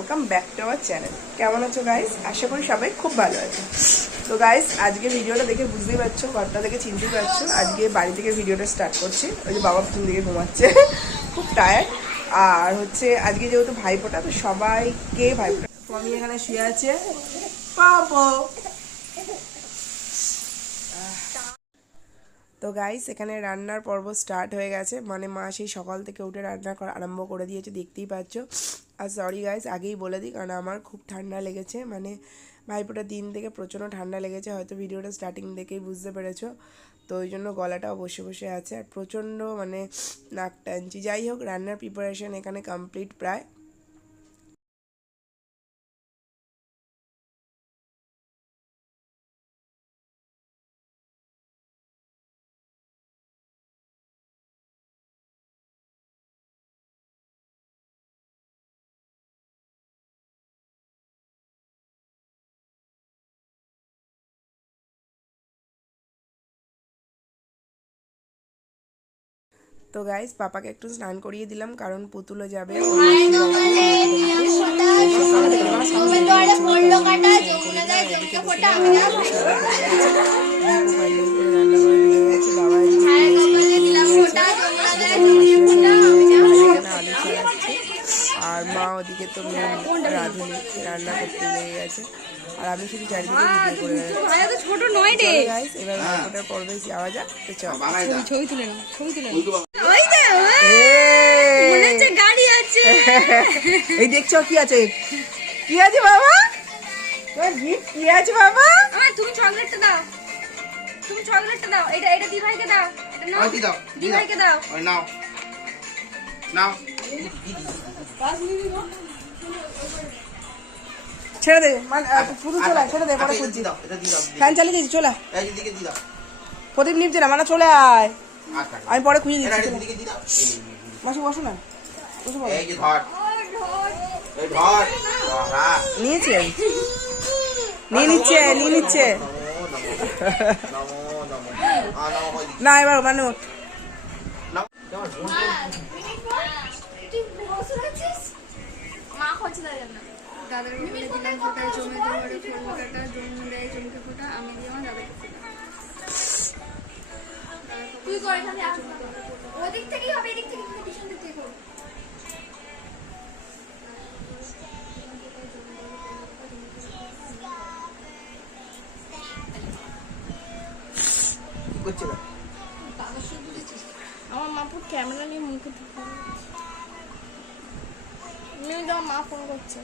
Welcome back to our channel কেমন আছো guys আশা করি সবাই খুব ভালো আছে। তো গাইস আজকে ভিডিওটা দেখে বুঝতেই পারছ, ঘরটা দেখে চিনতেই পারছ, আজকে বাড়ি থেকে ভিডিওটা স্টার্ট করছি। ওই যে বাবা প্রথম দিকে ঘুমাচ্ছে। খুব টায়ার্ড আর হচ্ছে, আজকে যেহেতু ভাইফোঁটা, তো সবাইকে ভাইফোঁটা। তো আমি এখানে শুয়ে আছে। পাবো তো গাইস এখানে রান্নার পর্ব স্টার্ট হয়ে গেছে। মানে মা সেই সকাল থেকে উঠে রান্না করা আরম্ভ করে দিয়েছে, দেখতেই পাচ্ছ। আর সরি গাইস আগেই বলে দিই, কারণ আমার খুব ঠান্ডা লেগেছে। মানে ভাইপোটা দিন থেকে প্রচণ্ড ঠান্ডা লেগেছে, হয়তো ভিডিওটা স্টার্টিং দেখেই বুঝতে পেরেছ। তো ওই জন্য গলাটাও বসে বসে আছে। আর প্রচণ্ড মানে নাক টানছি। যাই হোক, রান্নার প্রিপারেশান এখানে কমপ্লিট প্রায়। তো গাইস পাপাকে একটু স্নান করিয়ে দিলাম, কারণ পুতুলও যাবে। আর মা ওদিকে তো রাঁধুনি, রান্না করতে লেগে গেছে। আর আমি শুধু চারিদিকে ভিডিও করে ভাইয়া তো ছোট নয় রে। গাইস এবার ওটার পর্বে যাওয়া যাক। তো চল। ছবি তুলে নাও ছবি তুলে নাও। ওই দে মনে হচ্ছে গাড়ি আছে। এই দেখছ কি আছে? কি আছে বাবা? তোমার গিফট কি আছে বাবা? আমার তুমি চকলেটটা দাও। তুমি চকলেটটা দাও। এটা এটা দি ভাইকে দাও। এটা নাও। দি দাও, দি দাও। ভাইকে দাও। ওই নাও। নাও। ছেড়ে দে মানে পুরো চলে আয়, ছেড়ে দে পরে আচ্ছা, খুঁজছি। দাও, এটা দিয়ে দাও, ফ্যান চালিয়ে দিয়েছি চলে। প্রদীপ নিপছে না মানে চলে আয়। আচ্ছা, আমি পরে খুঁজে দিচ্ছি এই, বসো বসো না বসো। নিয়েছে। নিয়ে নিচ্ছে নিয়ে নিচ্ছে। না এবার মানে ওঠ। মা খোঁজ লাগে না দাদার বলে দিলাম ফোটা জমে দেওয়ারে ফোন কাটা জম দেয় জমকে ফোটা আমি দিয়ে আমার দাদাকে ফোটা। তুই কর এখানে ওদিক থেকেই হবে এদিক থেকে পিছন দিক থেকে করো? আমার মা পুরো ক্যামেরা নিয়ে মুখে ঢুকে মা ফোন করছে।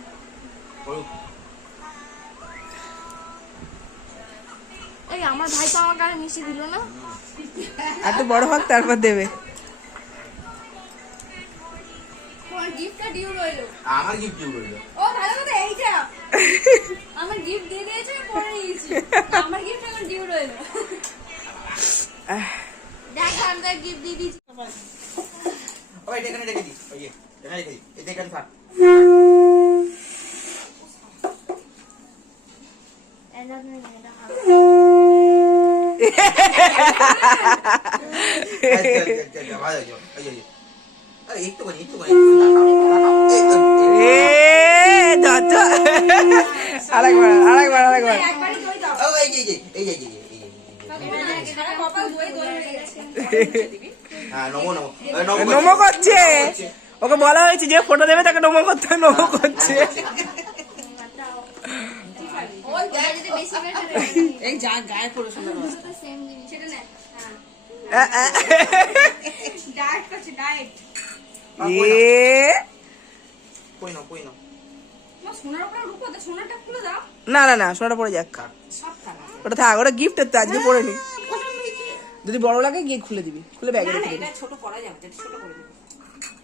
এই আমার ভাই তো আমার গায়ে মিশিয়ে দিল না? আর তো বড় হোক তারপর দেবে। গিফটটা ডিউ রইল। আমার গিফট কি করল ও ভালো কথা এইটা। আমার গিফট দিয়ে দিয়েছে পরে আমার গিফট এখন ডিউ রইল। দেখ আমরা গিফট দিয়ে দিয়েছি ওই এখানে রেখে দিই ওই এখানে রেখে দিই এই এখানে থাক আচ্ছা, আচ্ছা, আচ্ছা, আচ্ছা, ভালো হয়েছে, এই যে, এই যে। আরে একটুখানি একটুখানি একটুখানি তাকাও, তাকাও। এই, এই, এই। এ যত আরেকবার আরেকবার আরেকবার একবারই দই দাও ও, এই যে, এই যে, এই যে, এই যে, এই যে, এই যে, এই যে। সারা কপাল দই দই হয়ে গেছে হ্যাঁ, নমো, করছে। ওকে বলা হয়েছে যে ফটো দেবে তাকে নমো করতে নমো করছে ওই গায়ে যদি বেশি বেশি এই যা গায়ে পড়ে শোনা সেম জিনিস। সেটা না আ, আ। ডায়েট করছে ডায়েট। এ। কই কই না না না সোনাটা পরে যাক। ওটা থাক ওটা গিফট তো আজকে পরে নি। যদি বড় লাগে গিয়ে খুলে দিবি খুলে ব্যাগে রেখে দিবি। ছোট করা যাবে ছোট করে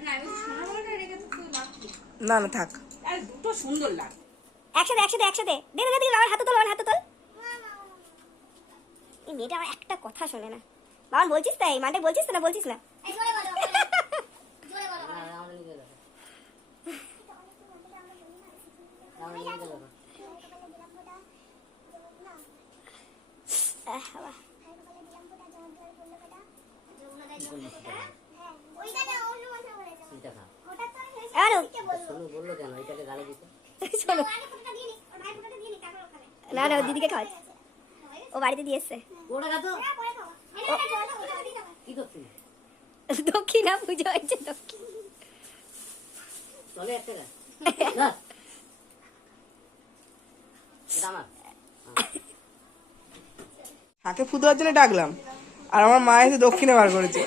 না? না না থাক। আর দুটো সুন্দর লাগে একসাথে একসাথে একসাথে। দে দে বাবার হাতে তোল বাবার হাতে তোল। এই মেয়েটা একটা কথা শোনে না। বাবা বলছিস তাই? মানে বলছিস না বলছিস না? না না দিদিকে খাওয়াই ও বাড়িতে দিয়ে এসছে দক্ষিণা পুজো হয়েছে দক্ষিণ। হাতে ফু দেওয়ার জন্য ডাকলাম আর আমার মা এসে দক্ষিণে বার করেছে।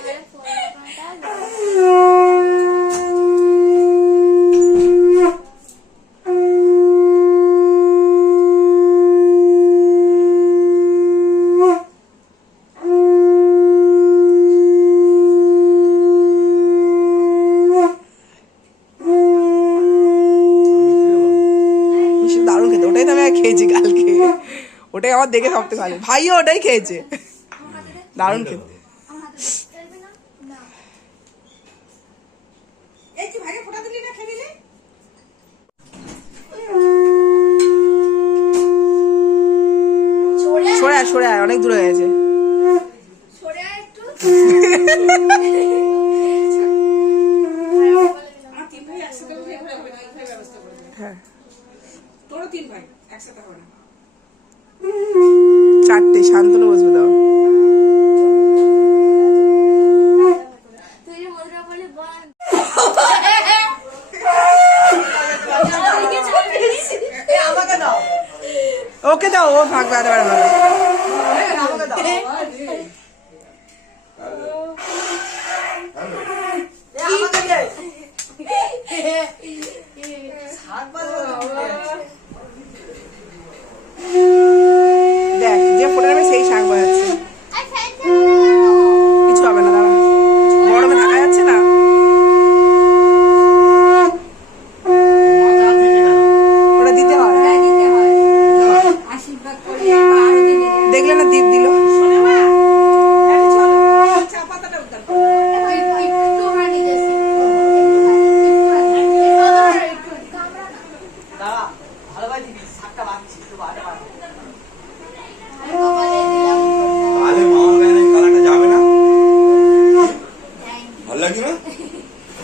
ওটাই আমার দেখে থাকতে ভালো। ভাইও ওটাই খেয়েছে। দারুণ খেতে। সরে আয় সরে আয় অনেক দূরে ও ফাঁক পাতে পারে ভালো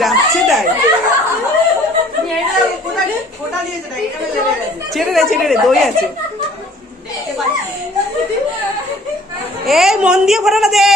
যাচ্ছে তাই। ছেড়ে রে ছেড়ে রে দই আছে। এই মন দিয়ে ভরাটা দে।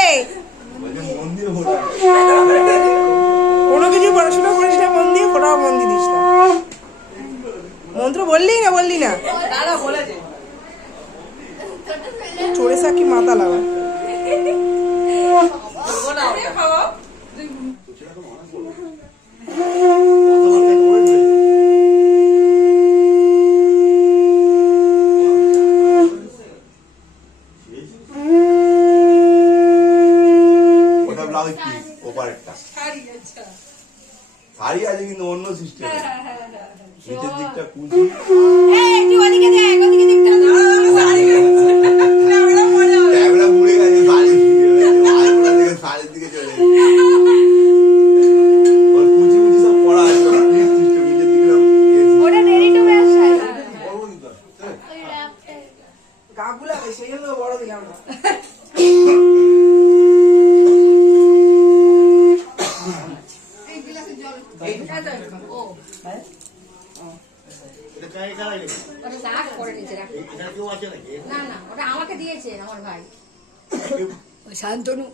শান্তনু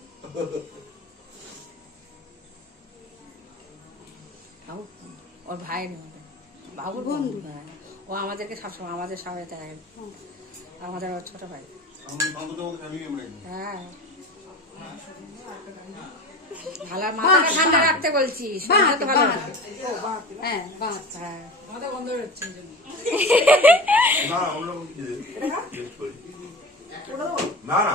ওর ভাই বাবুর বন্ধু ও আমাদেরকে সবসময় আমাদের সবাই থাকে আমাদের ওর ছোট ভাই। হ্যাঁ। ভালো মাথাটা ঠান্ডা রাখতে বলছি ভালো হ্যাঁ হ্যাঁ। না না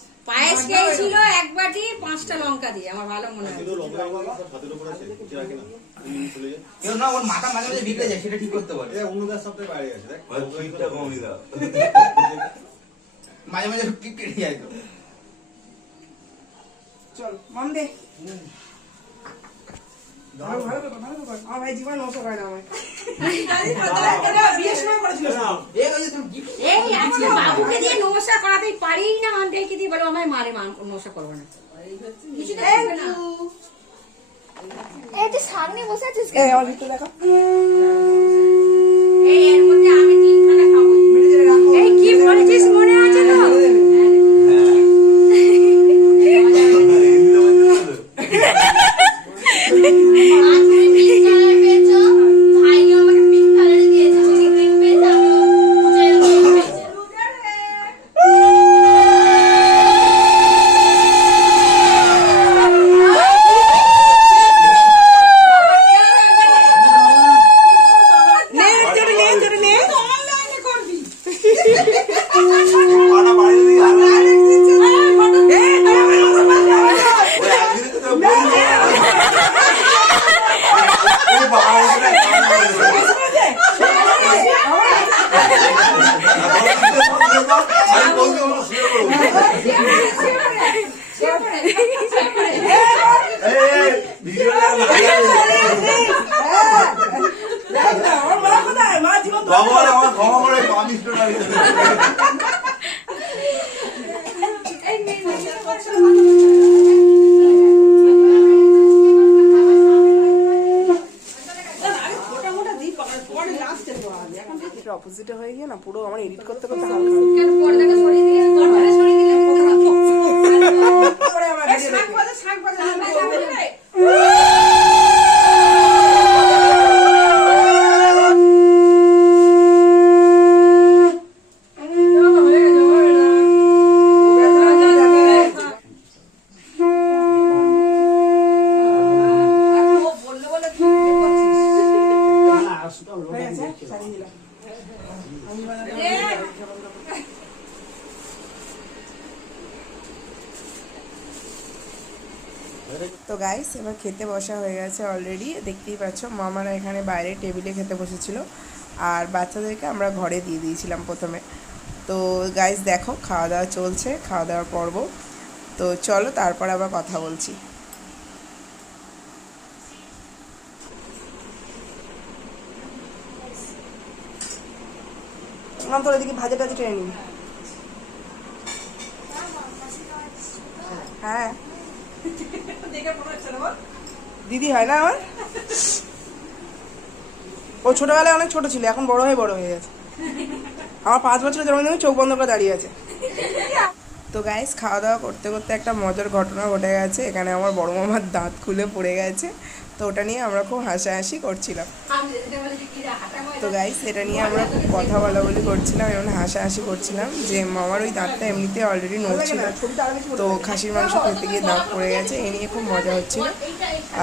পায়েস খেয়েছিল এক বাটি পাঁচটা লঙ্কা দিয়ে আমার ভালো মনে হয়। না? ওর মাথা মাঝে মাঝে বিগড়ে যায় সেটা ঠিক করতে পারে। মাঝে মাঝে ঠিক কেটে যায় তো। চল মন দে। আমার ভাই জীবন নষ্ট করে না আমায় বিয়ের সময় করেছিল সব। এই ওই যে তুমি কি এই আজকে বাবুকে দিয়ে নমস্কার করাতেই পারি না আন্টাইকে দিয়ে বলো আমায় মারে মা নমস্কার করব না কিছু দেখবে না এই তুই সামনে বসে আছিস এই আমার ভিতরে দেখো এই এর মধ্যে আমি তিনখানা খাব এই কি বলেছিস মনে আছে তো আজ তুমি পিঙ্ক কালার পেয়েছ ভাইও আমাকে পিঙ্ক কালার দিয়েছে তুমি পিঙ্ক পেয়েছ আমিও পিঙ্ক পেয়েছি নে জোরে নে জোরে নে পানা বাইরে দিয়ে আনা। ওই একদিন তো তোর বই নিয়ে আয়। ওই বাবা, ওখানে কাম করে। আমি বলছি ওরা শুয়ে পড়ো। এই, এই, ভিডিওটা ভাইরাল হয়েছে। দেখ না, আমার মা কোথায়? মা জীবন ধরে ভগবান আমার ক্ষমা করে আমি স্টোর অপোজিটে হয়ে গিয়ে না পুরো আমার এডিট করতে করতে হালকা কেন পর্দাটা সরিয়ে দিলে পর্দাটা সরিয়ে দিলে করে আমার video দেখে। হয়ে গেছে? ছাড়িয়ে দিলাম। গাইস এবার খেতে বসা হয়ে গেছে অলরেডি দেখতেই পাচ্ছ, মামারা এখানে বাইরে টেবিলে খেতে বসেছিল। আর বাচ্চাদেরকে আমরা ঘরে দিয়ে দিয়েছিলাম প্রথমে। তো গাইস দেখো, খাওয়া দাওয়া চলছে, খাওয়া দাওয়ার পর্ব। তো চলো, তারপর আবার কথা বলছি। হ্যাঁ। দিদি হয় না আমার? ও ছোটবেলায় অনেক ছোট ছিল, এখন বড় হয়ে বড় হয়ে গেছে। আমার পাঁচ বছরের জন্মদিনে চোখ বন্ধ করে দাঁড়িয়ে আছে। তো গাইস খাওয়া দাওয়া করতে করতে একটা মজার ঘটনা ঘটে গেছে। এখানে আমার বড় মামার দাঁত খুলে পড়ে গেছে। তো ওটা নিয়ে আমরা খুব হাসাহাসি করছিলাম। তো গাইস এটা নিয়ে আমরা খুব কথা বলা বলি করছিলাম এবং হাসাহাসি করছিলাম যে মামার ওই দাঁতটা এমনিতে অলরেডি নড়ছিল। তো খাসির মাংস খেতে গিয়ে দাঁত পড়ে গেছে এ নিয়ে খুব মজা হচ্ছিল।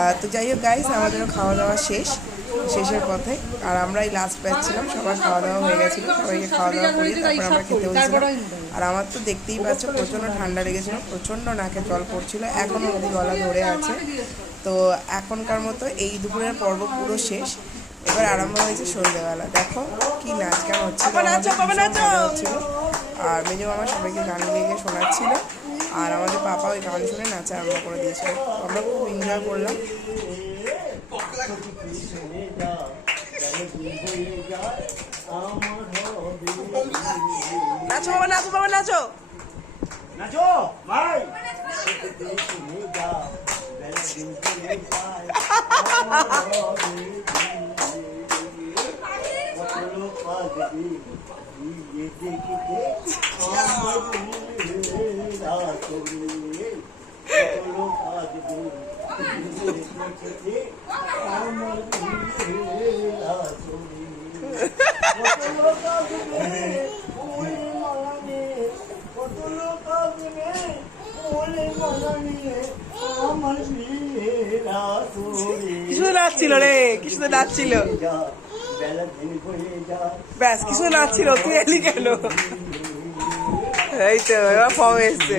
আর তো যাই হোক গাইস আমাদেরও খাওয়া দাওয়া শেষ শেষের পথে। আর আমরা এই লাস্ট ব্যাচ ছিলাম সবার খাওয়া দাওয়া হয়ে গেছিল সবাইকে খাওয়া দাওয়া করিয়ে তারপর আমরা খেতে বসেছিলাম। আর আমার তো দেখতেই পাচ্ছ প্রচণ্ড ঠান্ডা লেগেছিল প্রচণ্ড নাকে জল পড়ছিল এখনও অবধি গলা ধরে আছে। তো এখনকার মতো এই দুপুরের পর্ব পুরো শেষ। এবার আরম্ভ হয়েছে সন্ধ্যেবেলা দেখো কি নাচ গান হচ্ছিল হচ্ছিল আর মেজো মামা সবাইকে গান গিয়ে গিয়ে শোনাচ্ছিল। আর আমাদের পাপা ওই গান শুনে নাচা আরম্ভ করে দিয়েছিল। আমরা খুব এনজয় করলাম। নাচো বাবা নাচো বাবা নাচো। আমার কি শুধু নাচছিল রে কি শুধু নাচছিল ব্যাস কি শুধু নাচছিল তুই এলি কেন? এই তো, এবার ফর্ম এসছে।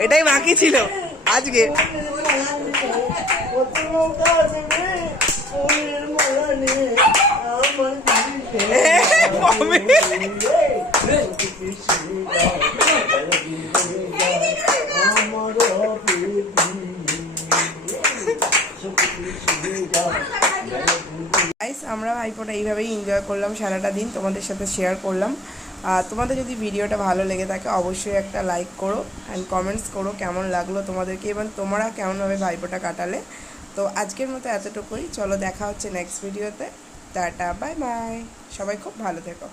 এটাই বাকি ছিল আজকে। গাইস আমরা ভাইফোঁটা এইভাবেই এনজয় করলাম সারাটা দিন, তোমাদের সাথে শেয়ার করলাম। আর তোমাদের যদি ভিডিওটা ভালো লেগে থাকে, অবশ্যই একটা লাইক করো অ্যান্ড কমেন্টস করো কেমন লাগল তোমাদেরকে এবং তোমরা কেমনভাবে ভাইফোঁটা কাটালে। তো আজকের মতো এতটুকুই, চলো দেখা হচ্ছে নেক্সট ভিডিওতে টাটা বাই বাই। সবাই খুব ভালো থেকো।